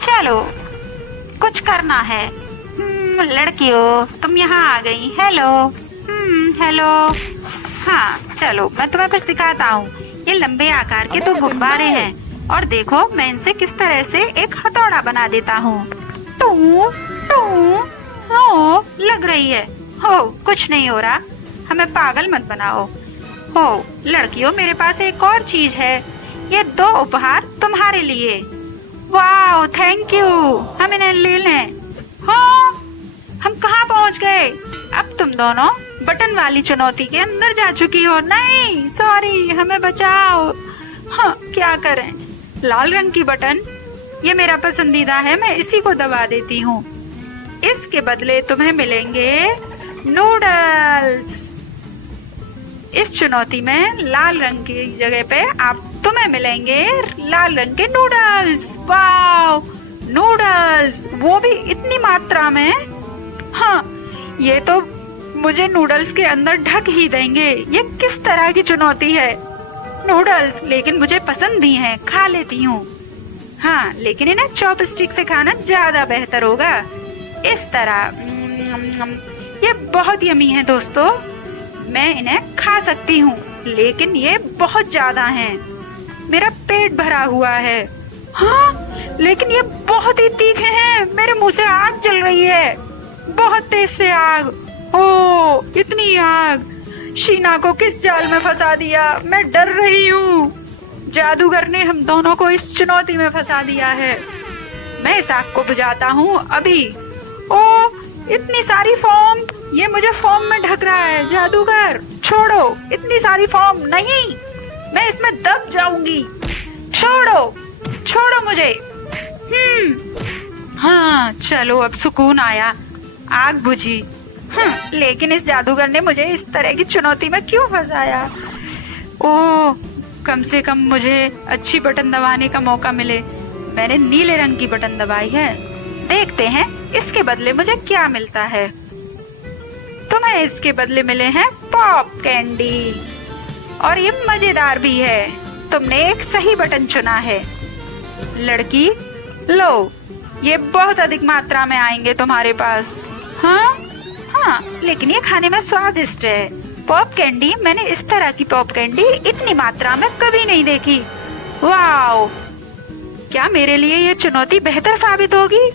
चलो, कुछ करना है। लड़कियों, तुम यहाँ आ गई। हेलो। हेलो। हाँ चलो, मैं तुम्हें कुछ दिखाता हूँ। ये लंबे आकार के दो गुब्बारे हैं और देखो मैं इनसे किस तरह से एक हथौड़ा बना देता हूँ। टू टू। हो, लग रही है। हो, कुछ नहीं हो रहा। हमें पागल मत बनाओ। हो लड़कियों, मेरे पास एक और चीज है। ये 2 उपहार तुम्हारे लिए। वाह, थैंक यू। हम इन्हें ले लें। हाँ, हम कहाँ पहुँच गए? अब तुम दोनों बटन वाली चुनौती के अंदर जा चुकी हो। नहीं, सॉरी, हमें बचाओ। हाँ, क्या करें? लाल रंग की बटन, ये मेरा पसंदीदा है, मैं इसी को दबा देती हूँ। इसके बदले तुम्हें मिलेंगे नूडल्स। इस चुनौती में लाल रंग की जगह पे तुम्हें मिलेंगे लाल रंग के नूडल्स। वाव, नूडल्स, वो भी इतनी मात्रा में। हाँ, ये तो मुझे नूडल्स के अंदर ढक ही देंगे। ये किस तरह की चुनौती है? नूडल्स लेकिन मुझे पसंद भी हैं, खा लेती हूँ। हाँ, लेकिन इन्हें चॉपस्टिक से खाना ज्यादा बेहतर होगा। इस तरह। ये बहुत यमी है दोस्तों, मैं इन्हें खा सकती हूँ, लेकिन ये बहुत ज्यादा हैं। मेरा पेट भरा हुआ है। हाँ, लेकिन ये बहुत ही तीखे हैं। मेरे मुंह से आग जल रही है, बहुत तेज से आग। ओ, इतनी आग! शीना को किस जाल में फंसा दिया? मैं डर रही हूँ। जादूगर ने हम दोनों को इस चुनौती में फंसा दिया है। मैं इस आग को बुझाता हूँ अभी। ओ, इतनी सारी फोम! ये मुझे फोम में ढक रहा है। जादूगर, छोड़ो इतनी सारी फोम। नहीं, मैं इसमें दब जाऊंगी। छोड़ो, छोड़ो मुझे। हाँ चलो, अब सुकून आया, आग बुझी। लेकिन इस जादूगर ने मुझे इस तरह की चुनौती में क्यों फंसाया? ओह, कम से कम मुझे अच्छी बटन दबाने का मौका मिले। मैंने नीले रंग की बटन दबाई है। देखते हैं इसके बदले मुझे क्या मिलता है। तुम्हें इसके बदले मिले हैं पॉप कैंडी, और ये मजेदार भी है। तुमने एक सही बटन चुना है। लड़की, लो, ये बहुत अधिक मात्रा में आएंगे तुम्हारे पास। हाँ, लेकिन ये खाने में स्वादिष्ट है। पॉप कैंडी, मैंने इस तरह की पॉप कैंडी इतनी मात्रा में कभी नहीं देखी। वाओ, क्या मेरे लिए ये चुनौती बेहतर साबित होगी?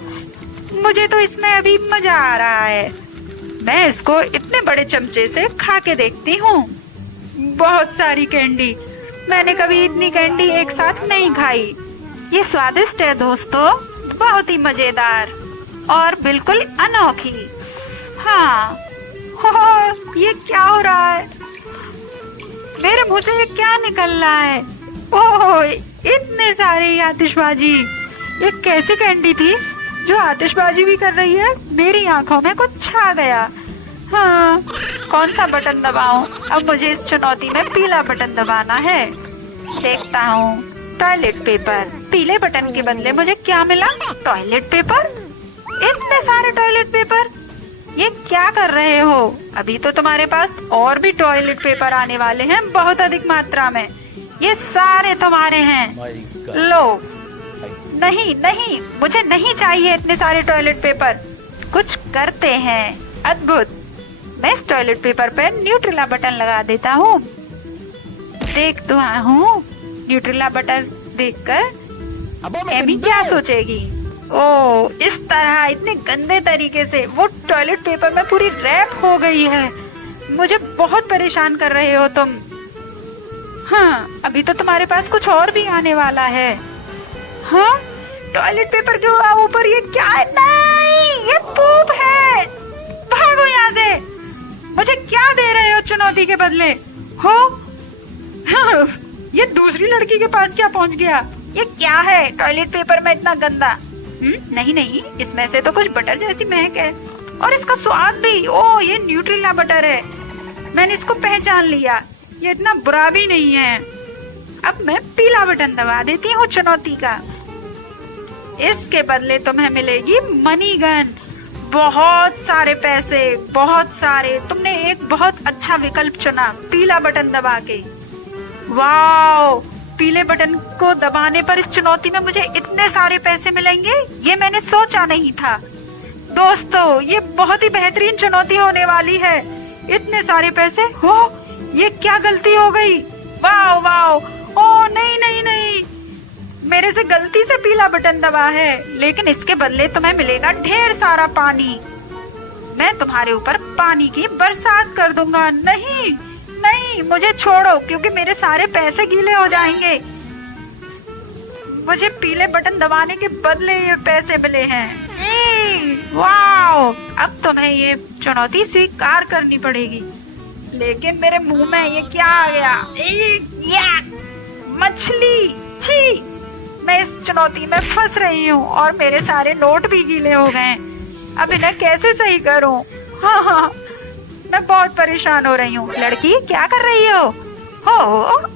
मुझे तो इसमें अभी मजा आ रहा है। मैं इसको इतने बड़े चमचे से खा के देखती हूँ। बहुत सारी कैंडी, मैंने कभी इतनी कैंडी एक साथ नहीं खाई। ये स्वादिष्ट है दोस्तों, बहुत ही मजेदार और बिल्कुल अनोखी। हाँ, हो, ये क्या हो रहा है? मेरे मुंह से ये क्या निकल रहा है? ओह, इतने सारे आतिशबाजी! ये कैसी कैंडी थी जो आतिशबाजी भी कर रही है? मेरी आंखों में कुछ छा गया। हाँ, कौन सा बटन दबाऊं? अब मुझे इस चुनौती में पीला बटन दबाना है। देखता हूँ। Toilet paper. पीले बटन के बदले मुझे क्या मिला? Toilet paper. इतने सारे टॉयलेट पेपर, ये क्या कर रहे हो? अभी तो तुम्हारे पास और भी टॉयलेट पेपर आने वाले हैं बहुत अधिक मात्रा में। ये सारे तुम्हारे हैं। लो। नहीं नहीं, मुझे नहीं चाहिए इतने सारे टॉयलेट पेपर। कुछ करते हैं अद्भुत। मैं इस टॉयलेट पेपर पर न्यूट्रेला बटन लगा देता हूँ। देखता हूँ न्यूट्रेला बटन देखकर एमी क्या सोचेगी। ओ, इस तरह इतने गंदे तरीके से वो टॉयलेट पेपर में पूरी रैप हो गई है। मुझे बहुत परेशान कर रहे हो तुम। हाँ, अभी तो तुम्हारे पास कुछ और भी आने वाला है। हाँ, टॉयलेट पेपर के ऊपर ये क्या है? नहीं, ये पूप है। भागो यहाँ से। मुझे क्या दे रहे हो चुनौती के बदले? हो, हाँ, ये दूसरी लड़की के पास क्या पहुँच गया? ये क्या है टॉयलेट पेपर में इतना गंदा? नहीं नहीं, इसमें से तो कुछ बटर जैसी महक है और इसका स्वाद भी। ओ, ये न्यूट्रेला बटर है। मैंने इसको पहचान लिया। ये इतना बुरा भी नहीं है। अब मैं पीला बटन दबा देती हूँ चुनौती का। इसके बदले तुम्हें मिलेगी मनी गन। बहुत सारे पैसे, बहुत सारे। तुमने एक बहुत अच्छा विकल्प चुना, पीला बटन दबा के। वाओ, पीले बटन को दबाने पर इस चुनौती में मुझे इतने सारे पैसे मिलेंगे, ये मैंने सोचा नहीं था। दोस्तों, ये बहुत ही बेहतरीन चुनौती होने वाली है। इतने सारे पैसे हो, ये क्या गलती हो गई? वाओ वाओ, ओ नहीं नहीं नहीं, मेरे से गलती से पीला बटन दबा है, लेकिन इसके बदले तुम्हें मिलेगा ढेर सारा पानी। मैं तुम्हारे ऊपर पानी की बरसात कर दूंगा। नहीं नहीं, मुझे छोड़ो, क्योंकि मेरे सारे पैसे गीले हो जाएंगे। मुझे पीले बटन दबाने के बदले ये पैसे मिले हैं। वाओ, अब तुम्हें ये चुनौती स्वीकार करनी पड़ेगी। लेकिन मेरे मुंह में ये क्या आ गया? मछली! छी! मैं इस चुनौती में फंस रही हूँ और मेरे सारे नोट भी गीले हो गए। अब इन्हें कैसे सही करूँ? हाँ, मैं बहुत परेशान हो रही हूँ। लड़की, क्या कर रही हो?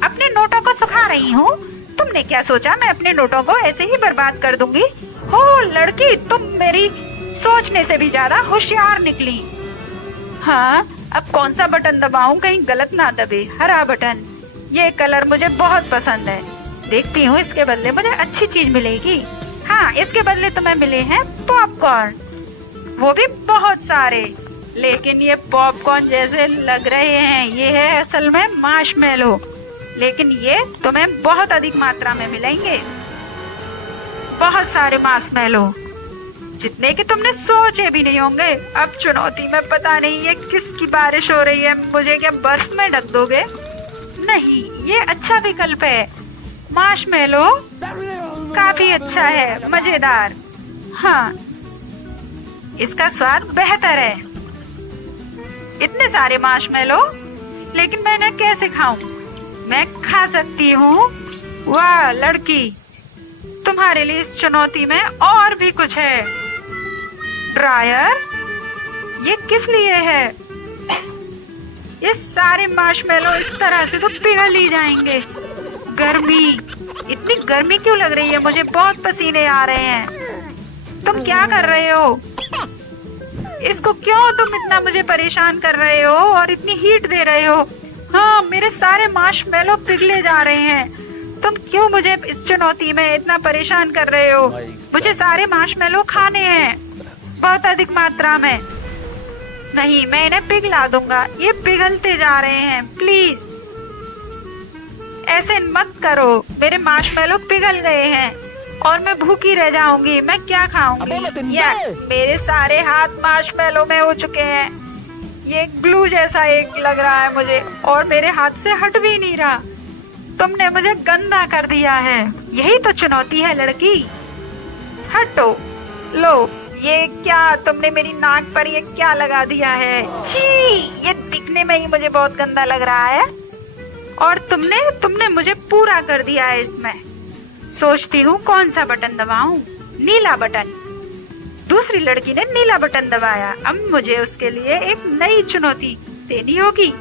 अपने नोटों को सुखा रही हूँ। तुमने क्या सोचा मैं अपने नोटों को ऐसे ही बर्बाद कर दूंगी? हो लड़की, तुम मेरी सोचने से भी ज्यादा होशियार निकली। हाँ, अब कौन सा बटन दबाऊं, कहीं गलत ना दबे। हरा बटन, ये कलर मुझे बहुत पसंद है। देखती हूँ इसके बदले मुझे अच्छी चीज मिलेगी। हाँ, इसके बदले तुम्हें मिले हैं पॉपकॉर्न, वो भी बहुत सारे। लेकिन ये पॉपकॉर्न जैसे लग रहे हैं, ये है असल में मार्शमेलो, लेकिन ये तुम्हें बहुत अधिक मात्रा में मिलेंगे। बहुत सारे मार्शमेलो, जितने कि तुमने सोचे भी नहीं होंगे। अब चुनौती में पता नहीं ये किसकी बारिश हो रही है। मुझे क्या बर्फ में ढक दोगे? नहीं, ये अच्छा विकल्प है। मार्शमेलो काफी अच्छा है, मजेदार। हाँ, इसका स्वाद बेहतर है। इतने सारे मार्शमेलो, लेकिन मैं इन्हें कैसे खाऊं? मैं खा सकती हूँ। वाह लड़की, तुम्हारे लिए इस चुनौती में और भी कुछ है। ड्रायर, ये किस लिए है? ये सारे मार्शमेलो इस तरह से तो पिघल ही जाएंगे। गर्मी, इतनी गर्मी क्यों लग रही है? मुझे बहुत पसीने आ रहे हैं। तुम क्या कर रहे हो? इसको क्यों तुम इतना मुझे परेशान कर रहे हो और इतनी हीट दे रहे हो? हाँ, मेरे सारे मार्शमेलो पिघले जा रहे हैं। तुम क्यों मुझे इस चुनौती में इतना परेशान कर रहे हो? मुझे सारे मार्शमेलो खाने हैं, बहुत अधिक मात्रा में। नहीं, मैं इन्हें पिघला दूंगा। ये पिघलते जा रहे हैं। प्लीज ऐसे मत करो। मेरे मार्शमेलो पिघल गए हैं और मैं भूखी रह जाऊंगी। मैं क्या खाऊंगी? या मेरे सारे हाथ मार्शमेलो में हो चुके हैं। ये ग्लू जैसा एक लग रहा है मुझे, और मेरे हाथ से हट भी नहीं रहा। तुमने मुझे गंदा कर दिया है। यही तो चुनौती है लड़की। हटो। लो, ये क्या तुमने मेरी नाक पर ये क्या लगा दिया है? छी, ये दिखने में ही मुझे बहुत गंदा लग रहा है। और तुमने मुझे पूरा कर दिया है इसमें। सोचती हूँ कौन सा बटन दबाऊं। नीला बटन। दूसरी लड़की ने नीला बटन दबाया। अब मुझे उसके लिए एक नई चुनौती देनी होगी।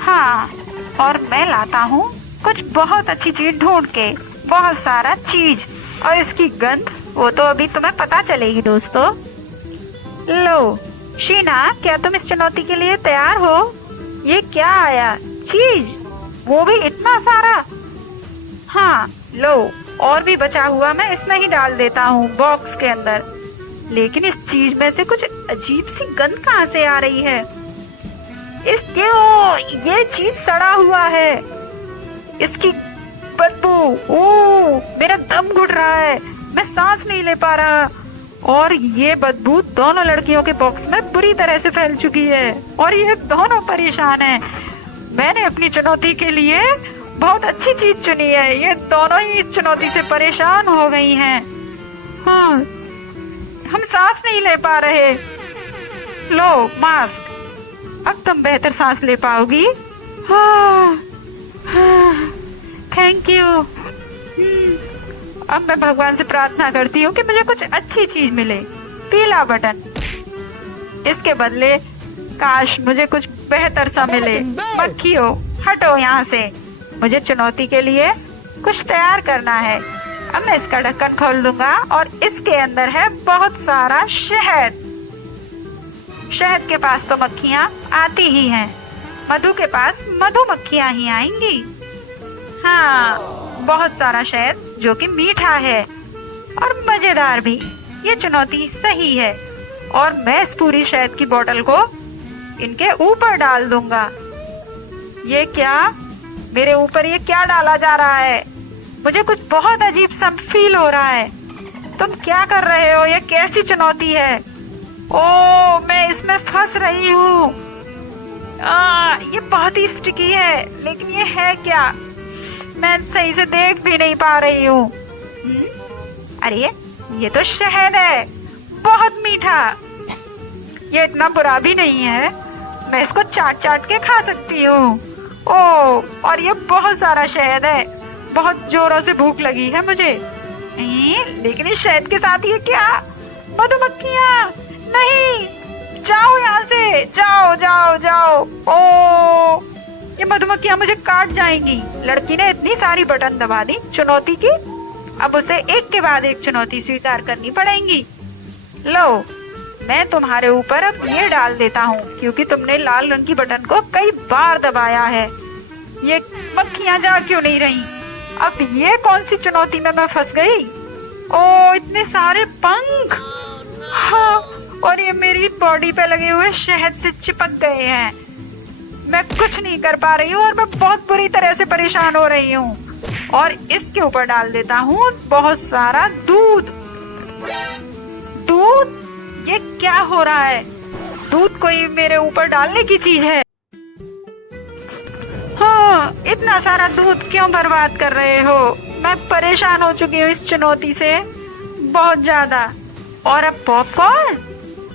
हाँ, और मैं लाता हूँ कुछ बहुत अच्छी चीज ढूंढ के, बहुत सारा चीज, और इसकी गंध वो तो अभी तुम्हें पता चलेगी दोस्तों। लो शीना, क्या तुम इस चुनौती के लिए तैयार हो? ये क्या आया? चीज, वो भी इतना सारा। हाँ लो, और भी बचा हुआ मैं इसमें ही डाल देता हूँ बॉक्स के अंदर। लेकिन इस चीज में से कुछ अजीब सी गंध कहाँ से आ रही है? ये चीज सड़ा हुआ है। इसकी बदबू, ओह, मेरा दम घुट रहा है। मैं सांस नहीं ले पा रहा। और ये बदबू दोनों लड़कियों के बॉक्स में बुरी तरह से फैल चुकी है और ये दोनों परेशान हैं। मैंने अपनी चुनौती के लिए बहुत अच्छी चीज चुनी है। ये दोनों ही इस चुनौती से परेशान हो गई हैं। हाँ, हम सांस नहीं ले पा रहे। लो मास्क, अब तुम बेहतर सांस ले पाओगी। हाँ, थैंक यू। अब मैं भगवान से प्रार्थना करती हूँ कि मुझे कुछ अच्छी चीज मिले। पीला बटन, इसके बदले काश मुझे कुछ बेहतर सा मिले। मक्खियों, हटो यहाँ से। मुझे चुनौती के लिए कुछ तैयार करना है। अब मैं इसका ढक्कन खोल दूंगा और इसके अंदर है बहुत सारा शहद। शहद के पास तो मक्खियाँ आती ही हैं, मधु के पास मधुमक्खियाँ ही आएंगी। हाँ, बहुत सारा शहद जो कि मीठा है और मजेदार भी। ये चुनौती सही है और मैं इस पूरी शहद की बोतल को इनके ऊपर डाल दूंगा। ये क्या, मेरे ऊपर ये क्या डाला जा रहा है? मुझे कुछ बहुत अजीब सा फील हो रहा है। तुम क्या कर रहे हो? ये कैसी चुनौती है? ओ, मैं इसमें फंस रही हूँ। ये बहुत ही स्टिकी है, लेकिन ये है क्या? मैं सही से देख भी नहीं पा रही हूँ। अरे ये तो शहद है, बहुत मीठा। ये इतना बुरा भी नहीं है, मैं इसको चाट चाट के खा सकती हूँ। ओ, और ये बहुत सारा शहद है। बहुत जोरों से भूख लगी है मुझे। लेकिन इस शहद के साथ ये क्या? मधुमक्खियाँ, नहीं, जाओ यहाँ से, जाओ जाओ जाओ। ओ, ये मधुमक्खियाँ मुझे काट जाएंगी। लड़की ने इतनी सारी बटन दबा दी चुनौती की, अब उसे एक के बाद एक चुनौती स्वीकार करनी पड़ेगी। लो, मैं तुम्हारे ऊपर अब ये डाल देता हूँ, क्योंकि तुमने लाल रंग की बटन को कई बार दबाया है। ये मक्खियाँ जा क्यों नहीं रही? अब ये कौन सी चुनौती में मैं फंस गई? ओ, इतने सारे पंख। हाँ, और ये मेरी बॉडी पे लगे हुए शहद से चिपक गए हैं। मैं कुछ नहीं कर पा रही हूँ और मैं बहुत बुरी तरह से परेशान हो रही हूँ। और इसके ऊपर डाल देता हूँ बहुत सारा दूध। दूध? ये क्या हो रहा है? दूध कोई मेरे ऊपर डालने की चीज है? हाँ, इतना सारा दूध क्यों बर्बाद कर रहे हो? मैं परेशान हो चुकी हूँ इस चुनौती से बहुत ज्यादा। और अब पॉपकॉर्न?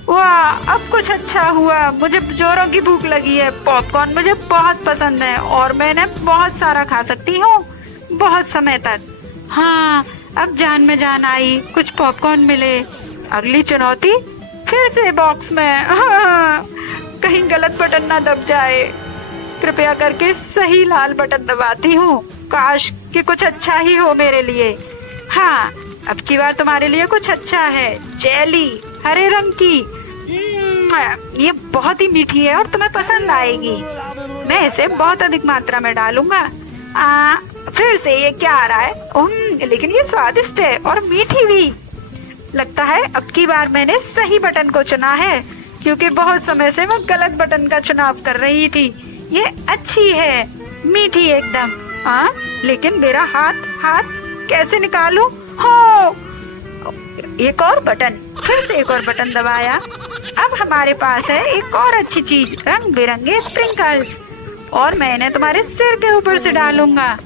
वाह, अब कुछ अच्छा हुआ। मुझे जोरों की भूख लगी है। पॉपकॉर्न मुझे बहुत पसंद है और मैंने बहुत सारा खा सकती हूँ बहुत समय तक। हाँ, अब जान में जान आई, कुछ पॉपकॉर्न मिले। अगली चुनौती फिर से बॉक्स में। हाँ, कहीं गलत बटन ना दब जाए। कृपया करके सही लाल बटन दबाती हूँ। काश कि कुछ अच्छा ही हो मेरे लिए। हाँ, अब की बार तुम्हारे लिए कुछ अच्छा है। जेली, हरे रंग की। ये बहुत ही मीठी है और तुम्हें पसंद आएगी। मैं इसे बहुत अधिक मात्रा में डालूंगा। फिर से ये क्या आ रहा है? लेकिन ये स्वादिष्ट है और मीठी भी। लगता है अब की बार मैंने सही बटन को चुना है, क्योंकि बहुत समय से मैं गलत बटन का चुनाव कर रही थी। ये अच्छी है, मीठी एकदम। लेकिन मेरा हाथ कैसे निकालूं? हो, एक और बटन, फिर से एक और बटन दबाया। अब हमारे पास है एक और अच्छी चीज, रंग बिरंगे स्प्रिंकल्स। और मैंने तुम्हारे सिर के ऊपर से डालूंगा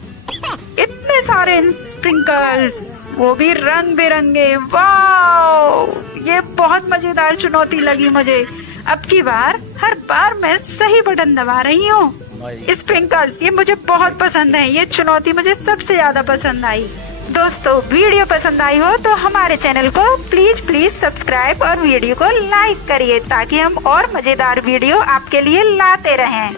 इतने सारे स्प्रिंकल्स, वो भी रंग बिरंगे। वाह, ये बहुत मजेदार चुनौती लगी मुझे। अब की बार हर बार मैं सही बटन दबा रही हूँ। स्प्रिंकल्स, ये मुझे बहुत पसंद है। ये चुनौती मुझे सबसे ज्यादा पसंद आई। दोस्तों, वीडियो पसंद आई हो तो हमारे चैनल को प्लीज सब्सक्राइब और वीडियो को लाइक करिए, ताकि हम और मजेदार वीडियो आपके लिए लाते रहें।